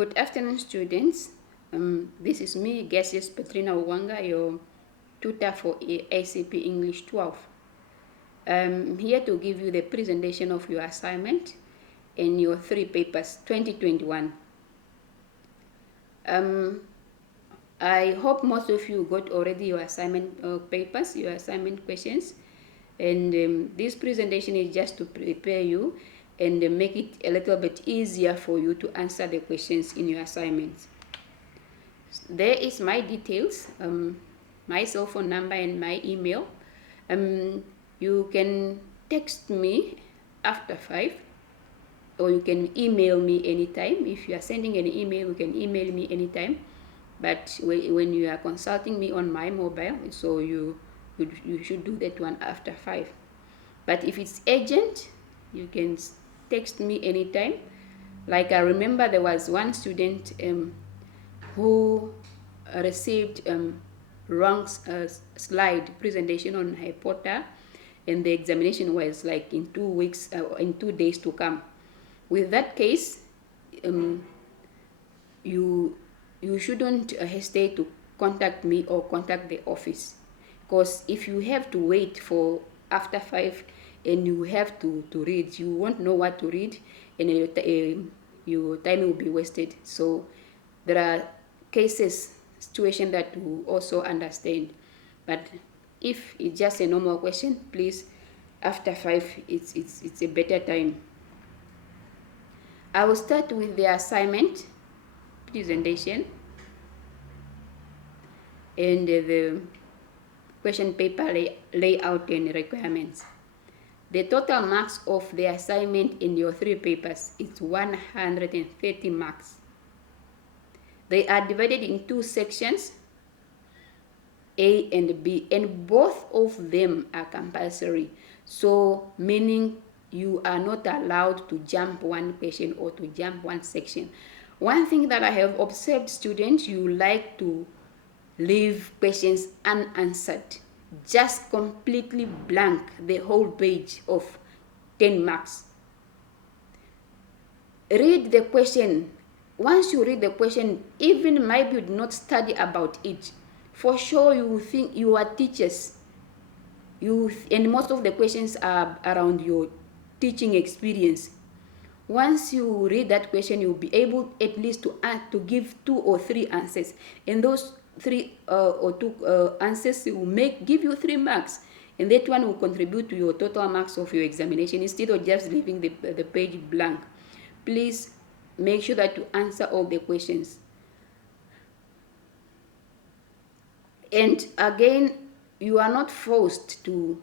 Good afternoon, students. This is me, Gaseous Petrina Uwanga, your tutor for ACP English 12. I'm here to give you the presentation of your assignment in your 3 papers, 2021. I hope most of you got already your assignment papers, your assignment questions. And this presentation is just to prepare you and make it a little bit easier for you to answer the questions in your assignments. There is my details, my cell phone number and my email. You can text me after 5, or you can email me anytime. If you are sending an email, you can email me anytime. But when you are consulting me on my mobile, so you should do that one after 5. But if it's urgent, you can text me anytime. Like I remember there was one student who received wrong slide presentation on her portal, and the examination was like in 2 weeks, in 2 days to come. With that case, you shouldn't hesitate to contact me or contact the office, because if you have to wait for after 5 and you have to read, you won't know what to read, and your time will be wasted. So there are situations that you also understand. But if it's just a normal question, please, after 5, it's a better time. I will start with the assignment presentation and the question paper layout and requirements. The total marks of the assignment in your 3 papers is 130 marks. They are divided in 2 sections, A and B, and both of them are compulsory. So meaning you are not allowed to jump one question or to jump one section. One thing that I have observed, students, you like to leave questions unanswered, just completely blank the whole page of 10 marks. Read the question. Once you read the question, even maybe you do not study about it, for sure you will think you are teachers. And most of the questions are around your teaching experience. Once you read that question, you'll be able at least to give 2 or 3 answers, and those 3 or 2 answers will give you 3 marks, and that one will contribute to your total marks of your examination instead of just leaving the page blank. Please make sure that you answer all the questions. And again, you are not forced to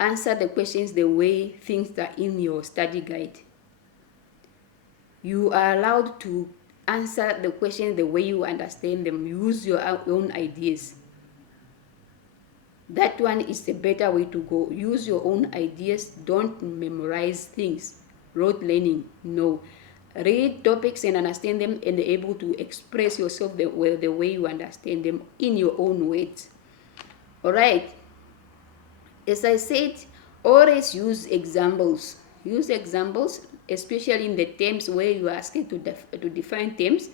answer the questions the way things are in your study guide. You are allowed to answer the questions the way you understand them. Use your own ideas. That one is a better way to go. Use your own ideas. Don't memorize things. Rote learning, no. Read topics and understand them, and be able to express yourself the way you understand them in your own words. All right. As I said, always use examples. Use examples, especially in the terms where you are asked to define terms.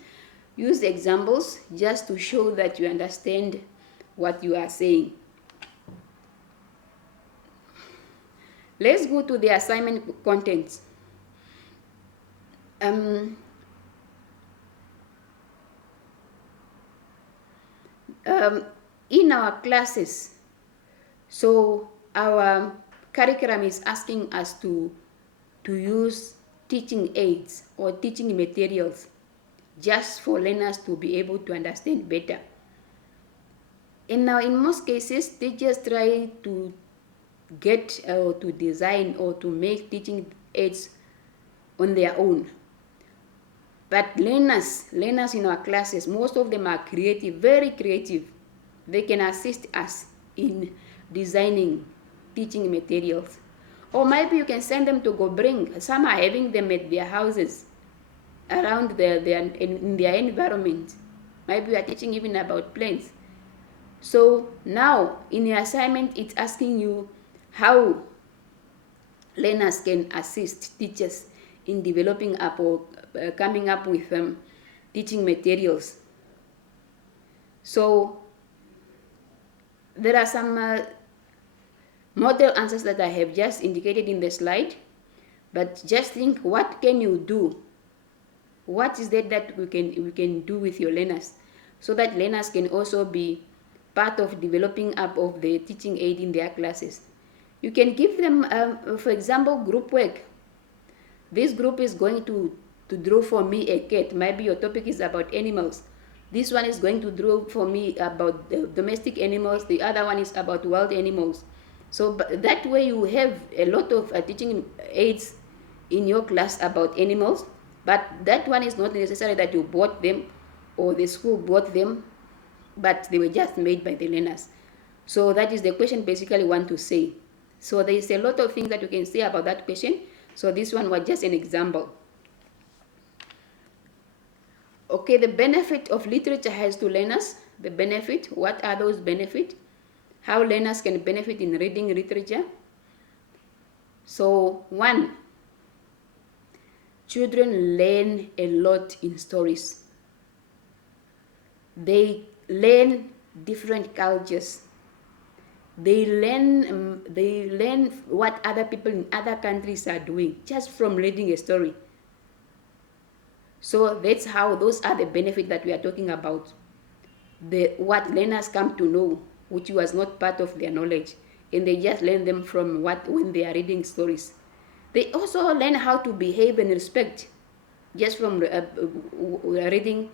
Use examples just to show that you understand what you are saying. Let's go to the assignment contents. In our classes, so our curriculum is asking us to use teaching aids or teaching materials just for learners to be able to understand better. And now in most cases, teachers try to get or to design or to make teaching aids on their own. But learners in our classes, most of them are creative, very creative. They can assist us in designing teaching materials. Or maybe you can send them to go bring. Some are having them at their houses, around in their environment. Maybe you are teaching even about plants. So now in your assignment, it's asking you how learners can assist teachers in developing up or coming up with teaching materials. So there are some model answers that I have just indicated in the slide, but just think, what can you do? What is that we can do with your learners, so that learners can also be part of developing up of the teaching aid in their classes? You can give them, for example, group work. This group is going to draw for me a cat. Maybe your topic is about animals. This one is going to draw for me about domestic animals. The other one is about wild animals. So that way you have a lot of teaching aids in your class about animals, but that one is not necessary that you bought them or the school bought them, but they were just made by the learners. So that is the question basically want to say. So there is a lot of things that you can say about that question. So this one was just an example. Okay, the benefit of literature has to learners. The benefit, what are those benefits? How learners can benefit in reading literature? So 1, children learn a lot in stories. They learn different cultures. They learn what other people in other countries are doing just from reading a story. So that's how, those are the benefits that we are talking about. What learners come to know, which was not part of their knowledge, and they just learn them from when they are reading stories. They also learn how to behave and respect just from reading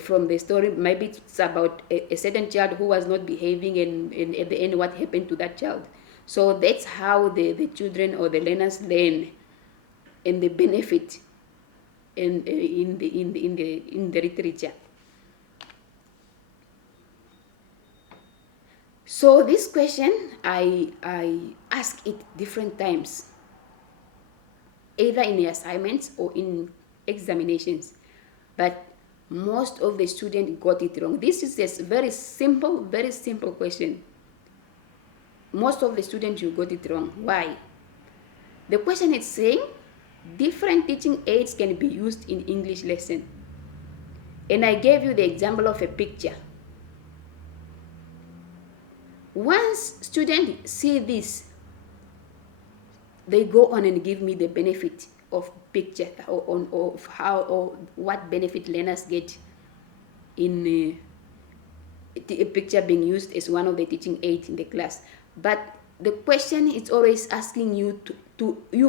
from the story. Maybe it's about a certain child who was not behaving, and at the end what happened to that child. So that's how the children or the learners learn, and the benefit in the literature. So this question, I ask it different times, either in the assignments or in examinations, but most of the students got it wrong. This is a very simple question. Most of the students, you got it wrong. Why? The question is saying different teaching aids can be used in English lesson. And I gave you the example of a picture. Once students see this, they go on and give me the benefit of picture, or how, or what benefit learners get in a picture being used as one of the teaching aids in the class. But the question is always asking you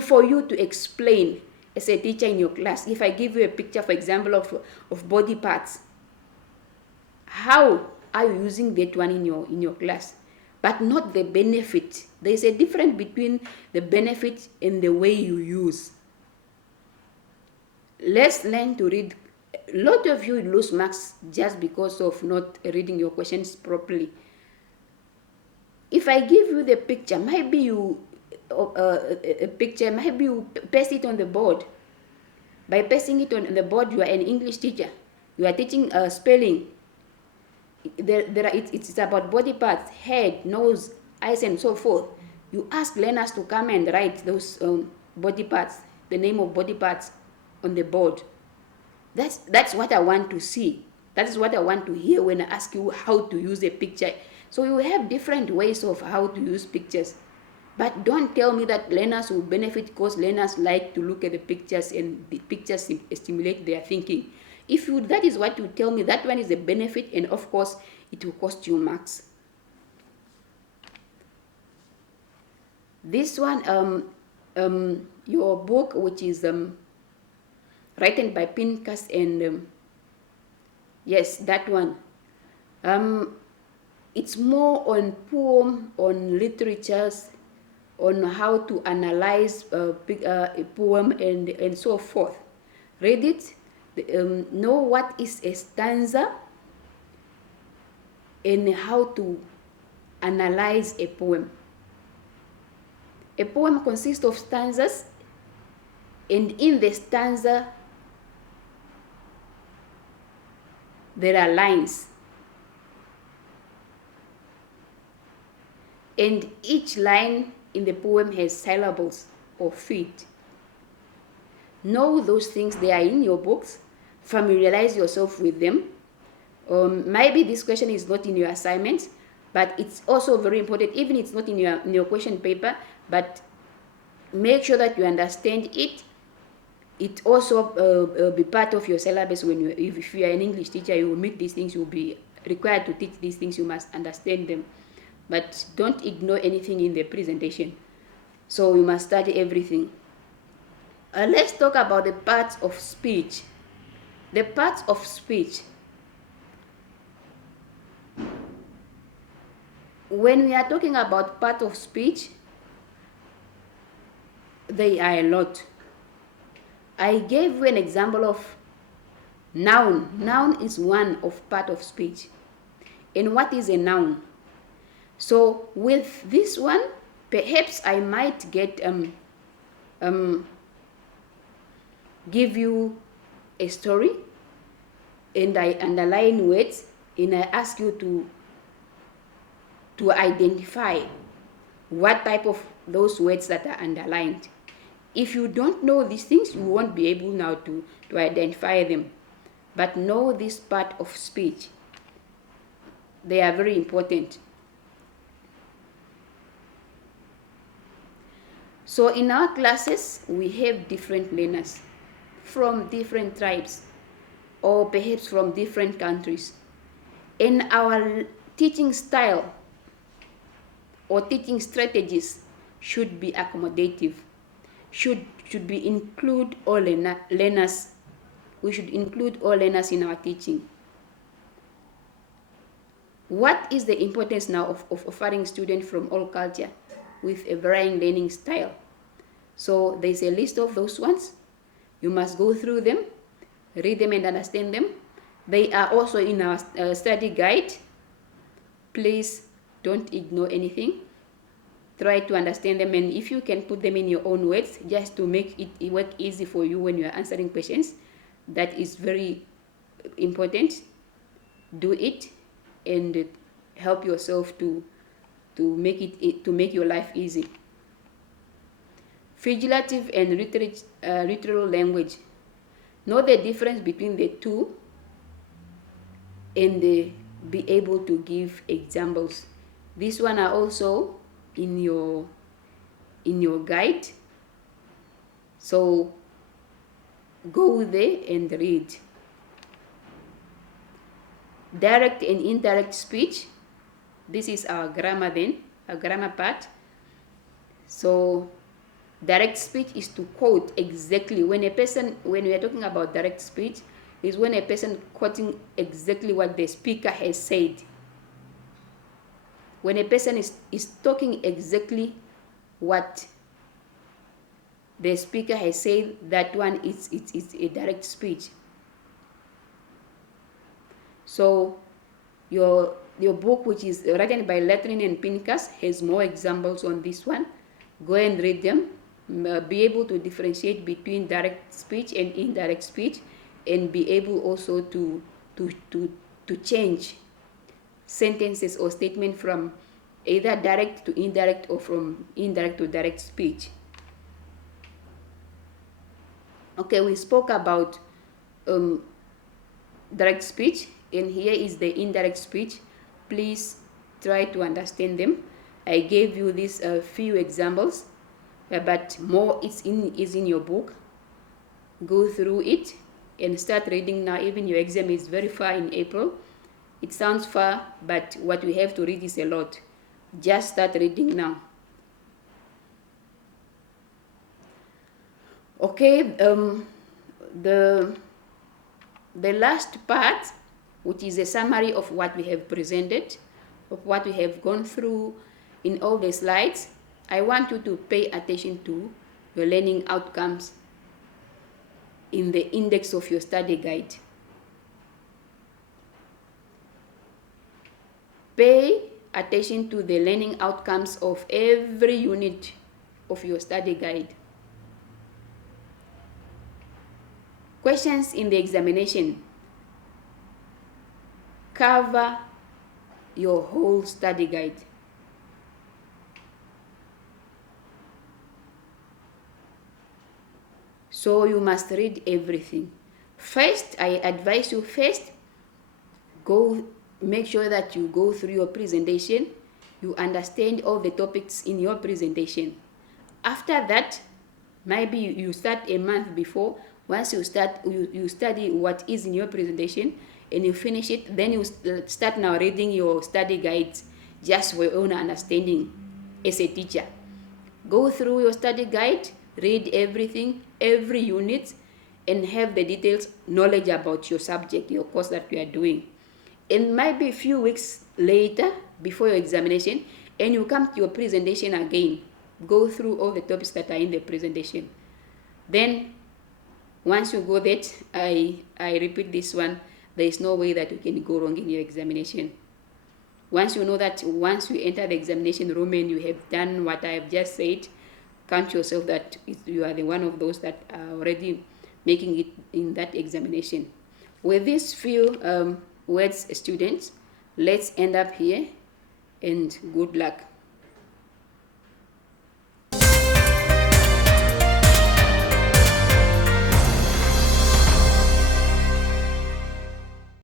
for you to explain as a teacher in your class. If I give you a picture, for example, of body parts, how are you using that one in your class? But not the benefit. There is a difference between the benefit and the way you use. Let's learn to read. A lot of you lose marks just because of not reading your questions properly. If I give you the picture, maybe you maybe you paste it on the board. By pasting it on the board, you are an English teacher. You are teaching spelling. It's about body parts, head, nose, eyes, and so forth. You ask learners to come and write those body parts, the name of body parts on the board. That's what I want to see. That is what I want to hear when I ask you how to use a picture. So you have different ways of how to use pictures. But don't tell me that learners will benefit because learners like to look at the pictures and the pictures stimulate their thinking. If that is what you tell me, that one is a benefit, and of course it will cost you marks. This one, your book, which is written by Pincus, and yes, that one. It's more on poem, on literatures, on how to analyze a poem and so forth. Read it, know what is a stanza, and how to analyze a poem. A poem consists of stanzas, and in the stanza there are lines. And each line in the poem has syllables or feet. Know those things, they are in your books, familiarize yourself with them. Maybe this question is not in your assignment, but it's also very important, even it's not in your question paper, but make sure that you understand it. It also be part of your syllabus. When if you are an English teacher, you will meet these things, you will be required to teach these things, you must understand them. But don't ignore anything in the presentation. So you must study everything. Let's talk about the parts of speech. The parts of speech. When we are talking about part of speech, they are a lot. I gave you an example of noun. Noun is one of part of speech. And what is a noun? So with this one, perhaps I might get give you a story, and I underline words, and I ask you to identify what type of those words that are underlined. If you don't know these things, you won't be able now to identify them. But know this part of speech. They are very important. So in our classes, we have different learners from different tribes, or perhaps from different countries. And our teaching style or teaching strategies should be accommodative. Should be include all learners. We should include all learners in our teaching. What is the importance now of offering students from all culture with a varying learning style? So there's a list of those ones. You must go through them, read them and understand them. They are also in our study guide. Please don't ignore anything. Try to understand them, and if you can put them in your own words, just to make it work easy for you when you are answering questions, that is very important. Do it and help yourself to make your life easy. Figurative and literal language. Know the difference between the two and be able to give examples. These one are also in your guide. So go there and read. Direct and indirect speech. This is our grammar then, our grammar part. So direct speech is to quote exactly. When we are talking about direct speech, is when a person quoting exactly what the speaker has said. When a person is talking exactly what the speaker has said, that one it's a direct speech. So your book, which is written by Latrin and Pincus, has more examples on this one. Go and read them. Be able to differentiate between direct speech and indirect speech, and be able also to change sentences or statement from either direct to indirect or from indirect to direct speech. Okay, we spoke about direct speech, and here is the indirect speech. Please try to understand them. I gave you these few examples, but more is in your book. Go through it and start reading now. Even your exam is very far in April. It sounds far, but what we have to read is a lot. Just start reading now. Okay, the last part, which is a summary of what we have presented, of what we have gone through in all the slides. I want you to pay attention to your learning outcomes in the index of your study guide. Pay attention to the learning outcomes of every unit of your study guide. Questions in the examination. Cover your whole study guide. So you must read everything First, I advise you first, make sure that you go through your presentation, you understand all the topics in your presentation. After that, maybe you start a month before. Once you start, you study what is in your presentation and you finish it, then you start now reading your study guides just for your own understanding as a teacher. Go through your study guide, read everything, every unit, and have the details knowledge about your subject, your course that you are doing. And maybe a few weeks later, before your examination, and you come to your presentation again, go through all the topics that are in the presentation. Then, once you go that, I repeat this one, there is no way that you can go wrong in your examination. Once you know that, once you enter the examination room and you have done what I have just said, count yourself that you are the one of those that are already making it in that examination. With these few words, students, let's end up here, and good luck.